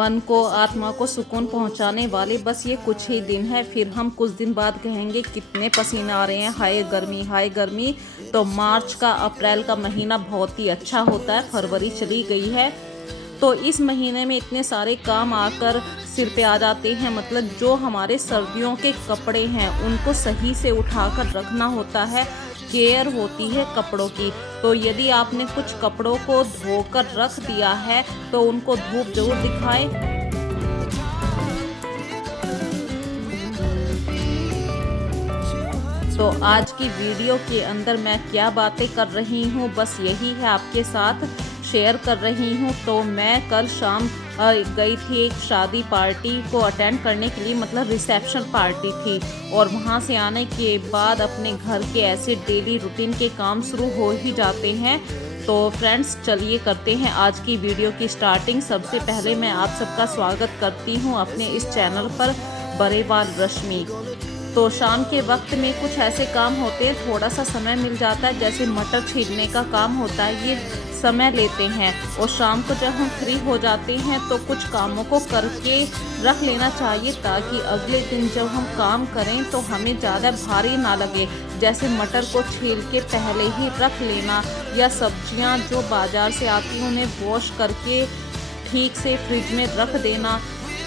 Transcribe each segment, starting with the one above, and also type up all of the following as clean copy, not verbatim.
मन को, आत्मा को सुकून पहुंचाने वाले बस ये कुछ ही दिन है। फिर हम कुछ दिन बाद कहेंगे कितने पसीने आ रहे हैं, हाय गर्मी हाय गर्मी। तो मार्च का, अप्रैल का महीना बहुत ही अच्छा होता है। फरवरी चली गई है तो इस महीने में इतने सारे काम आकर सिर पे आ जाते हैं। मतलब जो हमारे सर्दियों के कपड़े हैं उनको सही से उठाकर रखना होता है, केयर होती है कपड़ों की। तो यदि आपने कुछ कपड़ों को धोकर रख दिया है तो उनको धूप जरूर दिखाएं। तो आज की वीडियो के अंदर मैं क्या बातें कर रही हूँ बस यही है, आपके साथ शेयर कर रही हूँ। तो मैं कल शाम गई थी एक शादी पार्टी को अटेंड करने के लिए, मतलब रिसेप्शन पार्टी थी। और वहाँ से आने के बाद अपने घर के ऐसे डेली रूटीन के काम शुरू हो ही जाते हैं। तो फ्रेंड्स चलिए करते हैं आज की वीडियो की स्टार्टिंग। सबसे पहले मैं आप सबका स्वागत करती हूँ अपने इस चैनल पर, बरेबाल रश्मि। तो शाम के वक्त में कुछ ऐसे काम होते हैं, थोड़ा सा समय मिल जाता है, जैसे मटर छीलने का काम होता है, ये समय लेते हैं। और शाम को जब हम फ्री हो जाते हैं तो कुछ कामों को करके रख लेना चाहिए ताकि अगले दिन जब हम काम करें तो हमें ज़्यादा भारी ना लगे। जैसे मटर को छील के पहले ही रख लेना, या सब्जियां जो बाज़ार से आती हैं उन्हें वॉश करके ठीक से फ्रिज में रख देना।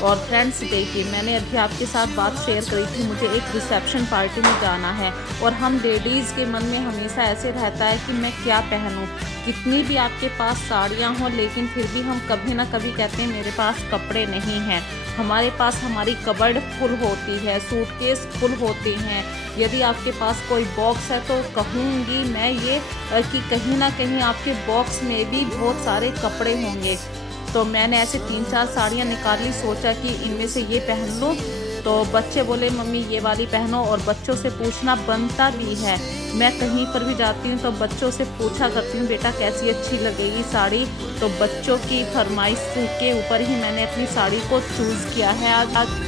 और फ्रेंड्स देखिए, मैंने अभी आपके साथ बात शेयर करी थी, मुझे एक रिसेप्शन पार्टी में जाना है और हम लेडीज़ के मन में हमेशा ऐसे रहता है कि मैं क्या पहनूं। कितनी भी आपके पास साड़ियां हों लेकिन फिर भी हम कभी ना कभी कहते हैं मेरे पास कपड़े नहीं हैं। हमारे पास हमारी कबर्ड फुल होती है, सूटकेस फुल होते हैं। यदि आपके पास कोई बॉक्स है तो कहूँगी मैं ये कि कहीं ना कहीं आपके बॉक्स में भी बहुत सारे कपड़े होंगे। तो मैंने ऐसे 3-4 साड़ियाँ निकाली, सोचा कि इनमें से ये पहन लूँ। तो बच्चे बोले मम्मी ये वाली पहनो, और बच्चों से पूछना बनता भी है। मैं कहीं पर भी जाती हूँ तो बच्चों से पूछा करती हूँ बेटा कैसी अच्छी लगेगी साड़ी। तो बच्चों की फरमाइश के ऊपर ही मैंने अपनी साड़ी को चूज़ किया है आज।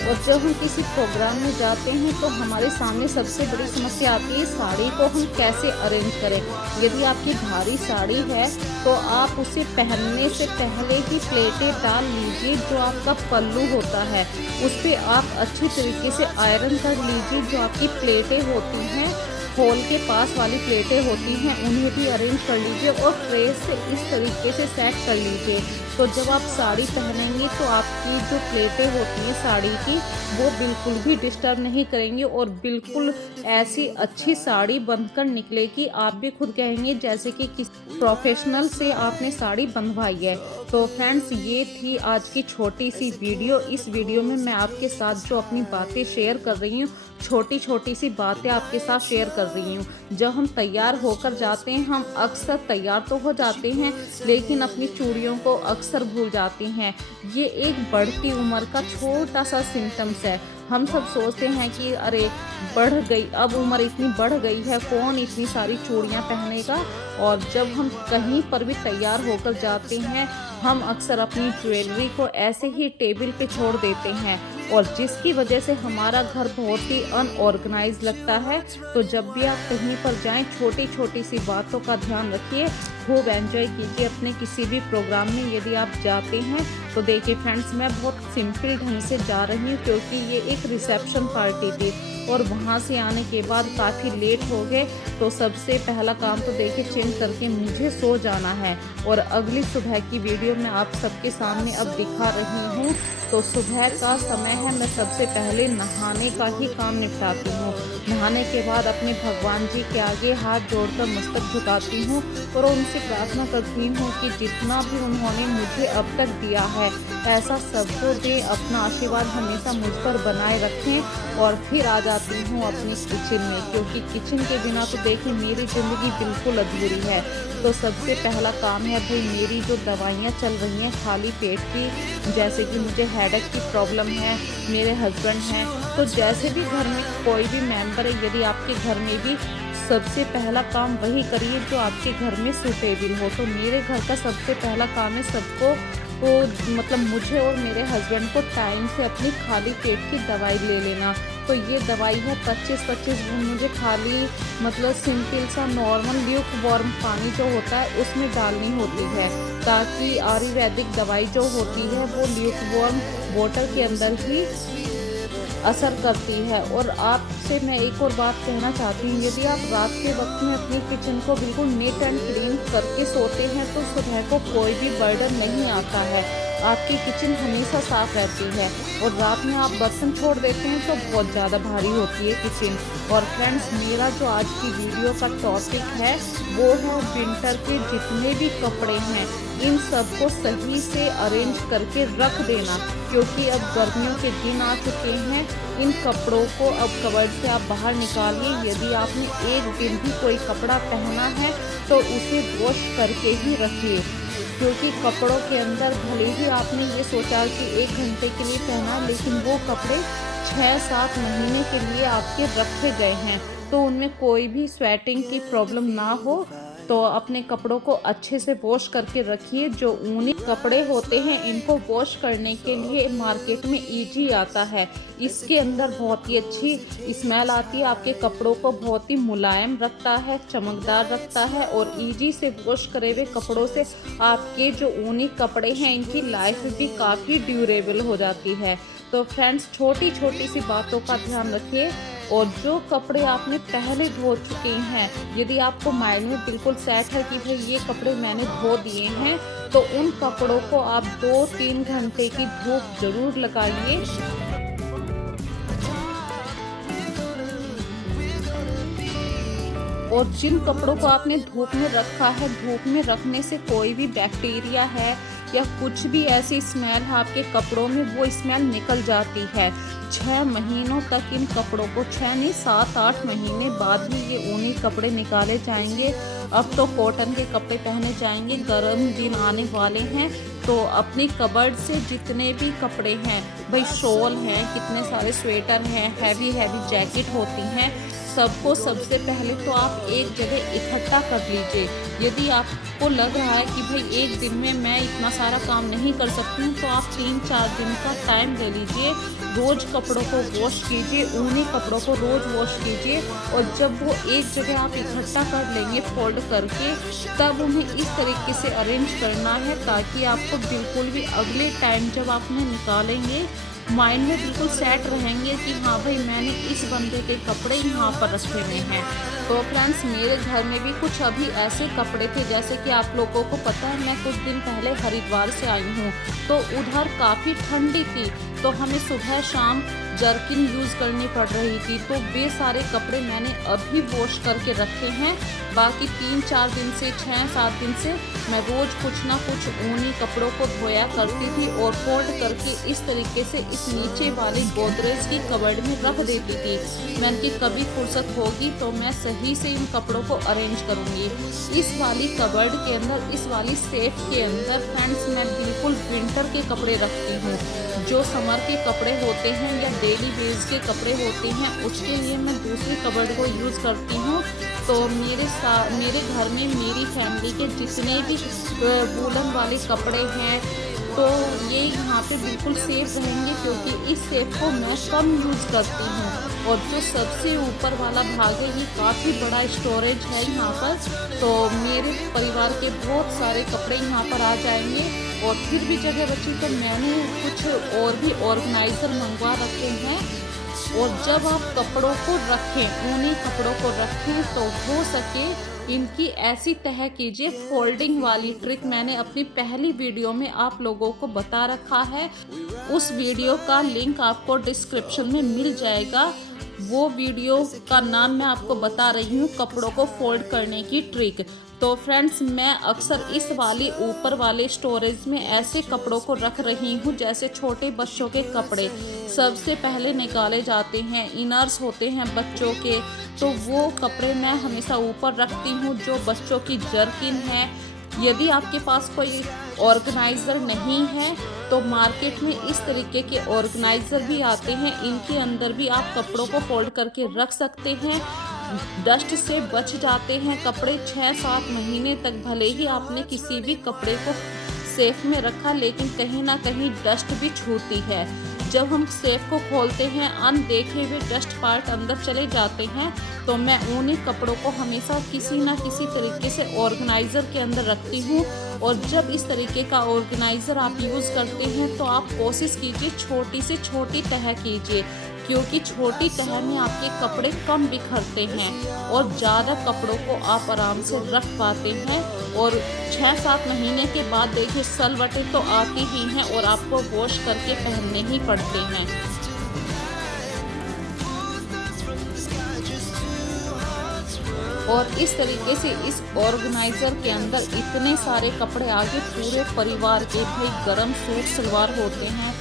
और जब हम किसी प्रोग्राम में जाते हैं तो हमारे सामने सबसे बड़ी समस्या आती है साड़ी को हम कैसे अरेंज करें। यदि आपकी भारी साड़ी है तो आप उसे पहनने से पहले ही प्लेटें डाल लीजिए। जो आपका पल्लू होता है उस पर आप अच्छी तरीके से आयरन कर लीजिए। जो आपकी प्लेटें होती हैं, होल के पास वाली प्लेटें होती हैं, उन्हें भी अरेंज कर लीजिए और प्रेस से इस तरीके से सेट कर लीजिए। तो जब आप साड़ी पहनेंगी तो आपकी जो प्लेटें होती हैं साड़ी की वो बिल्कुल भी डिस्टर्ब नहीं करेंगी और बिल्कुल ऐसी अच्छी साड़ी बनकर निकलेगी। आप भी खुद कहेंगे जैसे कि किस प्रोफेशनल से आपने साड़ी बनवाई है। तो फ्रेंड्स ये थी आज की छोटी सी वीडियो। इस वीडियो में मैं आपके साथ जो अपनी बातें शेयर कर रही हूँ, छोटी छोटी सी बातें आपके साथ शेयर कर रही हूँ। जब हम तैयार होकर जाते हैं हम अक्सर तैयार तो हो जाते हैं लेकिन अपनी चूड़ियों को अक्सर भूल जाते हैं। ये एक बढ़ती उम्र का छोटा सा सिम्टम्स है। हम सब सोचते हैं कि अरे बढ़ गई, अब उम्र इतनी बढ़ गई है, कौन इतनी सारी चूड़ियाँ पहनेगा। और जब हम कहीं पर भी तैयार होकर जाते हैं हम अक्सर अपनी ज्वेलरी को ऐसे ही टेबल पे छोड़ देते हैं और जिसकी वजह से हमारा घर बहुत ही अनऑर्गेनाइज लगता है। तो जब भी आप कहीं पर जाएं छोटी छोटी सी बातों का ध्यान रखिए, खूब एंजॉय कीजिए अपने किसी भी प्रोग्राम में यदि आप जाते हैं। तो देखिए फ्रेंड्स, मैं बहुत सिंपल ढंग से जा रही हूँ क्योंकि ये एक रिसेप्शन पार्टी थी और वहाँ से आने के बाद काफ़ी लेट हो गए। तो सबसे पहला काम तो देखिए चेंज करके मुझे सो जाना है और अगली सुबह की वीडियो मैं आप सबके सामने अब दिखा रही हूँ। तो सुबह का समय है, मैं सबसे पहले नहाने का ही काम निपटाती हूँ। नहाने के बाद अपने भगवान जी के आगे हाथ जोड़कर मस्तक झुकाती हूँ और उनसे प्रार्थना करती हूँ कि जितना भी उन्होंने मुझे अब तक दिया है ऐसा सबको दे, अपना आशीर्वाद हमेशा मुझ पर बनाए रखें। और फिर आ जाती हूँ अपनी किचन में, क्योंकि किचन के बिना तो देखिए मेरी ज़िंदगी बिल्कुल अधूरी है। तो सबसे पहला काम है भाई, मेरी जो दवाइयाँ चल रही हैं खाली पेट की, जैसे कि मुझे हेडेक की प्रॉब्लम है, मेरे हस्बैंड हैं, तो जैसे भी घर में कोई भी मेंबर है, यदि आपके घर में भी सबसे पहला काम वही करिए जो आपके घर में सूटेबल हो। तो मेरे घर का सबसे पहला काम है सबको तो मतलब मुझे और मेरे हस्बैंड को टाइम से अपनी खाली पेट की दवाई ले लेना। तो ये दवाई है 25-25 बूंद मुझे खाली मतलब सिंपल सा नॉर्मल ल्यूक वार्म पानी जो होता है उसमें डालनी होती है, ताकि आयुर्वेदिक दवाई जो होती है वो ल्यूक वार्म वाटर के अंदर ही असर करती है। और आपसे मैं एक और बात कहना चाहती हूँ, यदि आप रात के वक्त में अपने किचन को बिल्कुल नीट एंड क्लीन करके सोते हैं तो सुबह को कोई भी बर्डन नहीं आता है, आपकी किचन हमेशा साफ रहती है। और रात में आप बर्तन छोड़ देते हैं तो बहुत ज़्यादा भारी होती है किचन। और फ्रेंड्स, मेरा जो आज की वीडियो का टॉपिक है वो है विंटर के जितने भी कपड़े हैं इन सबको सही से अरेंज करके रख देना, क्योंकि अब गर्मियों के दिन आ चुके हैं। इन कपड़ों को अब कबर्ड से आप बाहर निकालिए। यदि आपने एक दिन भी कोई कपड़ा पहना है तो उसे वॉश करके ही रखिए, क्योंकि कपड़ों के अंदर भले ही आपने ये सोचा कि 1 घंटे के लिए पहना, लेकिन वो कपड़े 6-7 महीने के लिए आपके रखे गए हैं, तो उनमें कोई भी स्वेटिंग की प्रॉब्लम ना हो। तो अपने कपड़ों को अच्छे से वॉश करके रखिए। जो ऊनी कपड़े होते हैं इनको वॉश करने के लिए मार्केट में ईजी आता है, इसके अंदर बहुत ही अच्छी स्मेल आती है, आपके कपड़ों को बहुत ही मुलायम रखता है, चमकदार रखता है। और ईजी से वॉश करे हुए कपड़ों से आपके जो ऊनी कपड़े हैं इनकी लाइफ भी काफ़ी ड्यूरेबल हो जाती है। तो फ्रेंड्स, छोटी छोटी सी बातों का ध्यान रखिए। और जो कपड़े आपने पहले धो चुके हैं, यदि आपको माइंड में बिल्कुल सेट है कि भाई ये कपड़े मैंने धो दिए हैं, तो उन कपड़ों को आप 2-3 घंटे की धूप जरूर लगाइए। और जिन कपड़ों को आपने धूप में रखा है, धूप में रखने से कोई भी बैक्टीरिया है या कुछ भी ऐसी स्मेल है आपके कपड़ों में, वो स्मेल निकल जाती है। 6 महीनों तक इन कपड़ों को, 6 नहीं 7-8 महीने बाद ही ये ऊनी कपड़े निकाले जाएंगे। अब तो कॉटन के कपड़े पहने जाएंगे, गर्म दिन आने वाले हैं। तो अपनी कबर्ड से जितने भी कपड़े हैं, भाई शॉल हैं, कितने सारे स्वेटर हैं, हैवी जैकेट होती हैं, सबको सबसे पहले तो आप एक जगह इकट्ठा कर लीजिए। यदि आपको लग रहा है कि भाई एक दिन में मैं इतना सारा काम नहीं कर सकती हूँ, तो आप 3-4 दिन का टाइम ले लीजिए। रोज़ कपड़ों को वॉश कीजिए, ऊनी कपड़ों को रोज़ वॉश कीजिए। और जब वो एक जगह आप इकट्ठा कर लेंगे फोल्ड करके, तब उन्हें इस तरीके से अरेंज करना है ताकि आपको बिल्कुल भी अगले टाइम जब आप उन्हें निकालेंगे माइंड में बिल्कुल सेट रहेंगे कि हाँ भाई मैंने इस बंदे के कपड़े यहाँ पर रखे हुए हैं। तो फ्रेंड्स, मेरे घर में भी कुछ अभी ऐसे कपड़े थे, जैसे कि आप लोगों को पता है मैं कुछ दिन पहले हरिद्वार से आई हूँ, तो उधर काफ़ी ठंडी थी, तो हमें सुबह शाम जर्किन यूज़ करनी पड़ रही थी। तो वे सारे कपड़े मैंने अभी वॉश करके रखे हैं। बाकी 3-4 दिन से, 6-7 दिन से मैं रोज़ कुछ ना कुछ ऊनी कपड़ों को धोया करती थी और फोल्ड करके इस तरीके से इस नीचे वाली गोदरेज की कबर्ड में रख देती थी। मैं इनकी कभी फुर्सत होगी तो मैं सही से इन कपड़ों को अरेंज करूँगी। इस वाली कबर्ड के अंदर, इस वाली सेफ के अंदर फ्रेंड्स, मैं बिल्कुल विंटर के कपड़े रखती हूँ। जो समर के कपड़े होते हैं या डेली बेस के कपड़े होते हैं, उसके लिए मैं दूसरी कबर्ड को यूज़ करती हूँ। तो मेरे घर में मेरी फैमिली के जितने भी वूलन वाले कपड़े हैं, तो ये यहाँ पे बिल्कुल सेफ रहेंगे, क्योंकि इस सेफ को मैं कम यूज़ करती हूँ। और जो सबसे ऊपर वाला भाग है, ये काफ़ी बड़ा स्टोरेज है यहाँ पर, तो मेरे परिवार के बहुत सारे कपड़े यहाँ पर आ जाएंगे। और फिर भी जगह बची तो मैंने कुछ और भी ऑर्गेनाइज़र मंगवा रखे हैं। और जब आप कपड़ों को रखें, ऊनी कपड़ों को रखें, तो हो सके इनकी ऐसी तह कीजिए। फोल्डिंग वाली ट्रिक मैंने अपनी पहली वीडियो में आप लोगों को बता रखा है, उस वीडियो का लिंक आपको डिस्क्रिप्शन में मिल जाएगा। वो वीडियो का नाम मैं आपको बता रही हूँ, कपड़ों को फोल्ड करने की ट्रिक। तो फ्रेंड्स, मैं अक्सर इस वाली ऊपर वाले स्टोरेज में ऐसे कपड़ों को रख रही हूँ, जैसे छोटे बच्चों के कपड़े सबसे पहले निकाले जाते हैं, इनर्स होते हैं बच्चों के, तो वो कपड़े मैं हमेशा ऊपर रखती हूँ। जो बच्चों की जर्किन है, यदि आपके पास कोई ऑर्गेनाइज़र नहीं है तो मार्केट में इस तरीके के ऑर्गेनाइज़र भी आते हैं, इनके अंदर भी आप कपड़ों को फोल्ड करके रख सकते हैं। डस्ट से बच जाते हैं कपड़े 6-7 महीने तक, भले ही आपने किसी भी कपड़े को सेफ में रखा, लेकिन कहीं ना कहीं डस्ट भी छूती है। जब हम सेफ को खोलते हैं, अनदेखे हुए डस्ट पार्ट अंदर चले जाते हैं, तो मैं ऊनी कपड़ों को हमेशा किसी ना किसी तरीके से ऑर्गेनाइज़र के अंदर रखती हूँ। और जब इस तरीके का ऑर्गेनाइज़र आप यूज़ करते हैं तो आप कोशिश कीजिए छोटी से छोटी तह कीजिए, क्योंकि छोटी तह में आपके कपड़े कम बिखरते हैं और ज़्यादा कपड़ों को आप आराम से रख पाते हैं। और 6-7 महीने के बाद देखिए सलवटें तो आती ही हैं और आपको वॉश करके पहनने ही पड़ते हैं। और इस तरीके से इस ऑर्गेनाइज़र के अंदर इतने सारे कपड़े आगे पूरे परिवार के, भाई गरम सूट सलवार होते हैं।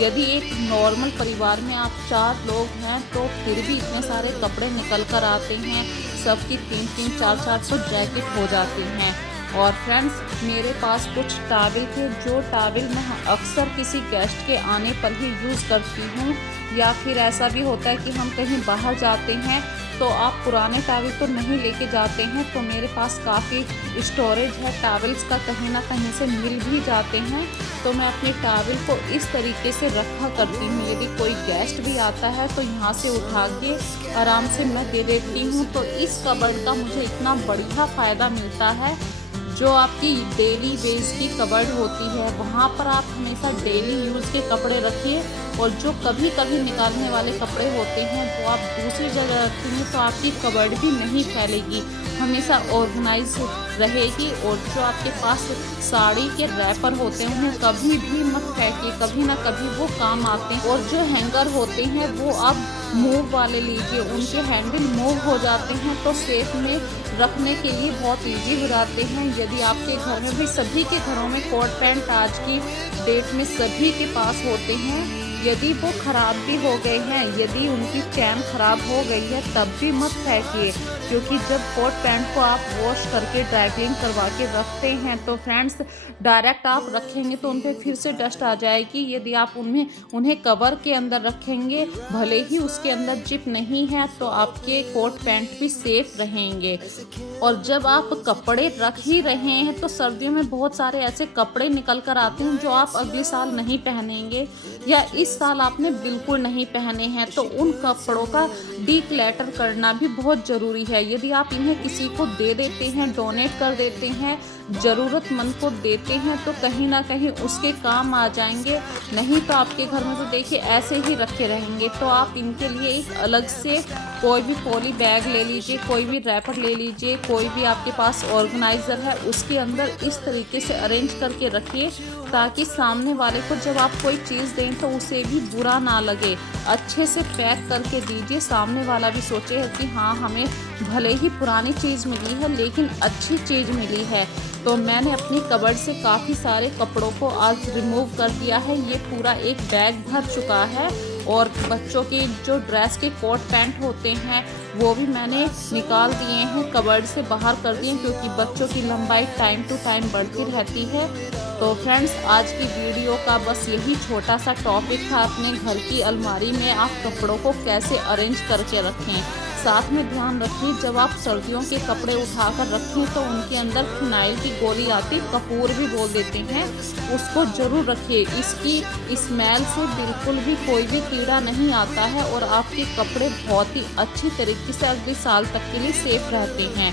यदि एक नॉर्मल परिवार में आप 4 लोग हैं तो फिर भी इतने सारे कपड़े निकल कर आते हैं। सबकी 3-3, 4-4 तो जैकेट हो जाती हैं। और फ्रेंड्स, मेरे पास कुछ टॉवल थे, जो टॉवल मैं अक्सर किसी गेस्ट के आने पर ही यूज़ करती हूँ, या फिर ऐसा भी होता है कि हम कहीं बाहर जाते हैं तो आप पुराने टॉवल तो नहीं लेके जाते हैं, तो मेरे पास काफ़ी स्टोरेज है टॉवल्स का, कहीं ना कहीं से मिल भी जाते हैं। तो मैं अपने टॉवल को इस तरीके से रखा करती हूँ। यदि कोई गेस्ट भी आता है तो यहाँ से उठा के आराम से मैं दे देती हूँ। तो इस कबर्ड का मुझे इतना बढ़िया फ़ायदा मिलता है। जो आपकी डेली वेज की कबर्ड होती है, वहाँ पर आप हमेशा डेली यूज़ के कपड़े रखिए, और जो कभी कभी निकालने वाले कपड़े होते हैं वो आप दूसरी जगह रखेंगे तो आपकी कबर्ड भी नहीं फैलेगी, हमेशा ऑर्गेनाइज रहेगी। और जो आपके पास साड़ी के रैपर होते हैं उन्हें कभी भी मत फेंकिए, कभी ना कभी वो काम आते हैं। और जो हैंगर होते हैं वो आप मूव वाले लीजिए, उनके हैंडल मूव हो जाते हैं तो सेफ में रखने के लिए बहुत इजी हो जाते हैं। यदि आपके घर में, भी सभी के घरों में कोट पैंट आज की डेट में सभी के पास होते हैं, यदि वो ख़राब भी हो गए हैं, यदि उनकी चैन ख़राब हो गई है, तब भी मत फेंकिए, क्योंकि जब कोट पैंट को आप वॉश करके ड्राई क्लीन करवा के रखते हैं तो फ्रेंड्स डायरेक्ट आप रखेंगे तो उन पर फिर से डस्ट आ जाएगी। यदि आप उन्हें कवर के अंदर रखेंगे, भले ही उसके अंदर जिप नहीं है, तो आपके कोट पैंट भी सेफ रहेंगे। और जब आप कपड़े रख ही रहे हैं तो सर्दियों में बहुत सारे ऐसे कपड़े निकल कर आते हैं जो आप अगले साल नहीं पहनेंगे या इस साल आपने बिल्कुल नहीं पहने हैं, तो उन कपड़ों का डीक्लटर करना भी बहुत ज़रूरी है। यदि आप इन्हें किसी को दे देते हैं, डोनेट कर देते हैं, ज़रूरतमंद को देते हैं, तो कहीं ना कहीं उसके काम आ जाएंगे। नहीं तो आपके घर में तो देखिए ऐसे ही रखे रहेंगे। तो आप इनके लिए एक अलग से कोई भी पॉली बैग ले लीजिए, कोई भी रैपर ले लीजिए, कोई भी आपके पास ऑर्गेनाइज़र है उसके अंदर इस तरीके से अरेंज करके रखिए, ताकि सामने वाले को जब आप कोई चीज़ दें तो उसे भी बुरा ना लगे। अच्छे से पैक करके दीजिए, सामने वाला भी सोचे कि हाँ, हमें भले ही पुरानी चीज़ मिली है लेकिन अच्छी चीज़ मिली है। तो मैंने अपनी कबर्ड से काफ़ी सारे कपड़ों को आज रिमूव कर दिया है। ये पूरा एक बैग भर चुका है। और बच्चों के जो ड्रेस के कोट पैंट होते हैं वो भी मैंने निकाल दिए हैं, कबर्ड से बाहर कर दिए, क्योंकि बच्चों की लंबाई टाइम टू टाइम बढ़ती रहती है। तो फ्रेंड्स, आज की वीडियो का बस यही छोटा सा टॉपिक था, अपने घर की अलमारी में आप कपड़ों को कैसे अरेंज करके रखें। साथ में ध्यान रखिए, जब आप सर्दियों के कपड़े उठाकर रखें तो उनके अंदर फिनाइल की गोली आती, कपूर भी बोल देते हैं, उसको ज़रूर रखिए। इसकी स्मेल से बिल्कुल भी कोई भी कीड़ा नहीं आता है और आपके कपड़े बहुत ही अच्छी तरीके से अगले साल तक के लिए सेफ रहते हैं।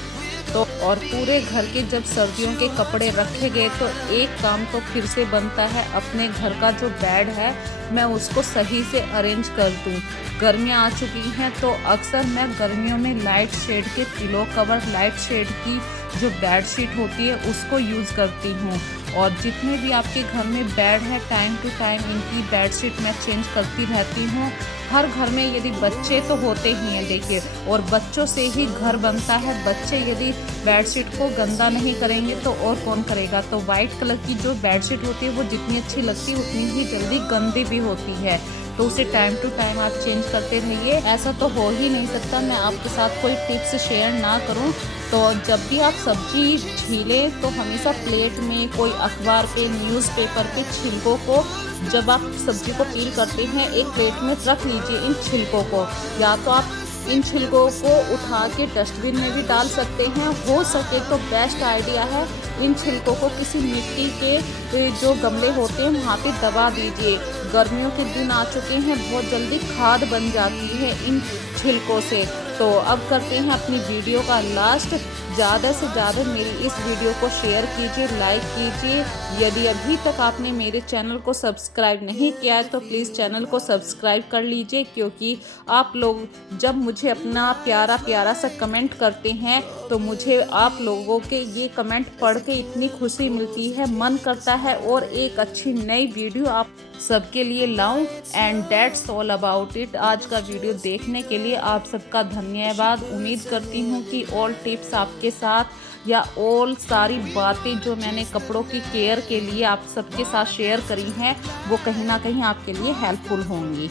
तो और पूरे घर के जब सर्दियों के कपड़े रखे गए तो एक काम तो फिर से बनता है, अपने घर का जो बेड है मैं उसको सही से अरेंज कर दूं। गर्मियाँ आ चुकी हैं तो अक्सर मैं गर्मियों में लाइट शेड के पिलो कवर, लाइट शेड की जो बेडशीट होती है उसको यूज़ करती हूँ। और जितने भी आपके घर में बेड है, टाइम टू टाइम इनकी बेडशीट मैं चेंज करती रहती हूँ। हर घर में यदि बच्चे तो होते ही हैं देखिए, और बच्चों से ही घर बनता है। बच्चे यदि बेडशीट को गंदा नहीं करेंगे तो और कौन करेगा। तो वाइट कलर की जो बेडशीट होती है वो जितनी अच्छी लगती है उतनी ही जल्दी गंदी भी होती है, तो उसे टाइम टू टाइम आप चेंज करते रहिए। ऐसा तो हो ही नहीं सकता मैं आपके साथ कोई टिप्स शेयर ना करूं। तो जब भी आप सब्जी छीलें तो हमेशा प्लेट में कोई अखबार पे, न्यूज़पेपर के छिलकों को, जब आप सब्जी को पील करते हैं एक प्लेट में रख लीजिए इन छिलकों को, या तो आप इन छिलकों को उठा के डस्टबिन में भी डाल सकते हैं। हो सके तो बेस्ट आइडिया है इन छिलकों को किसी मिट्टी के जो गमले होते हैं वहाँ पे दबा दीजिए। गर्मियों के दिन आ चुके हैं, बहुत जल्दी खाद बन जाती है इन छिलकों से। तो अब करते हैं अपनी वीडियो का लास्ट। ज़्यादा से ज़्यादा मेरी इस वीडियो को शेयर कीजिए, लाइक कीजिए। यदि अभी तक आपने मेरे चैनल को सब्सक्राइब नहीं किया है तो प्लीज़ चैनल को सब्सक्राइब कर लीजिए, क्योंकि आप लोग जब मुझे अपना प्यारा प्यारा सा कमेंट करते हैं तो मुझे आप लोगों के ये कमेंट पढ़ के इतनी खुशी मिलती है, मन करता है और एक अच्छी नई वीडियो आप सबके लिए लाऊं। And that's all about it. आज का वीडियो देखने के लिए आप सबका धन्यवाद। उम्मीद करती हूँ कि ऑल टिप्स आपके साथ या ऑल सारी बातें जो मैंने कपड़ों की केयर के लिए आप सबके साथ शेयर करी हैं वो कहीं ना कहीं आपके लिए हेल्पफुल होंगी।